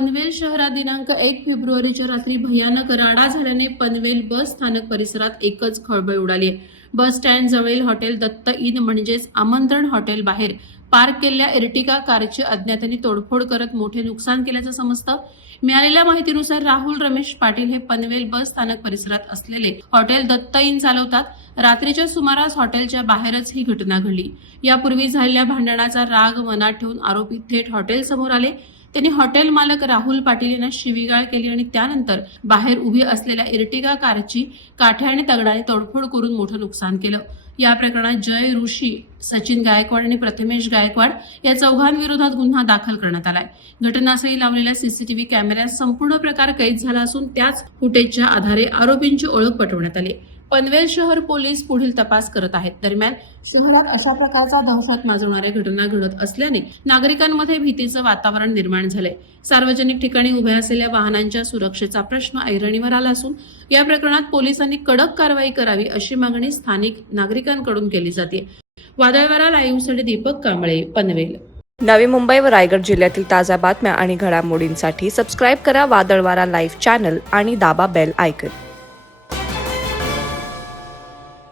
पनवेल शहरात दिनांक 1 फेब्रुवारीच्या रात्री भयानक राडा झाल्याने पनवेल बस स्थानक परिसरात एकच खळबळ उडाली आहे. बस स्टँड जवळील हॉटेल दत्त इन म्हणजेच आमंत्रण हॉटेल बाहेर पार्क केलेल्या एर्टिगा कारचे अज्ञातांनी तोडफोड करत मोठे नुकसान केल्याचं समजतं. मिळालेल्या माहितीनुसार राहुल रमेश पाटील हे पनवेल बस स्थानक परिसरात असलेले हॉटेल दत्त इन चालवतात. रात्रीच्या सुमारास हॉटेलच्या बाहेरच ही घटना घडली. यापूर्वी झालेल्या भांडणाचा राग मनात ठेवून आरोपी थेट हॉटेल समोर आले. त्यांनी हॉटेल मालक राहुल पाटील यांना शिवीगाळ केली आणि त्यानंतर बाहेर उभी असलेल्या एर्टिगा कारची काठ्या आणि दगडाने तोडफोड करून मोठं नुकसान केलं. या प्रकरणात जय ऋषी, सचिन गायकवाड आणि प्रथमेश गायकवाड या चौघांविरोधात गुन्हा दाखल करण्यात आलाय. घटनास्थळी लावलेल्या सीसीटीव्ही कॅमेऱ्यात संपूर्ण प्रकार कैद झाला असून त्याच फुटेजच्या आधारे आरोपींची ओळख पटवण्यात आली. पनवेल शहर पोलीस पुढील तपास करत आहेत. दरम्यान शहरात अशा प्रकारचा दहशत माजवणाऱ्या घटना घडत असल्याने नागरिकांमध्ये भीतीचं वातावरण निर्माण झालंय. सार्वजनिक ठिकाणी उभ्या असलेल्या वाहनांच्या सुरक्षेचा प्रश्न ऐरणीवर आला असून या प्रकरणात पोलिसांनी कडक कारवाई करावी अशी मागणी स्थानिक नागरिकांकडून केली जाते. वादळवारा लाईव्हसाठी दीपक कांबळे, पनवेल. नवी मुंबई व रायगड जिल्ह्यातील ताज्या बातम्या आणि घडामोडींसाठी सबस्क्राईब करा वादळवारा लाईव्ह चॅनल आणि दाबा बेल आयकॉन.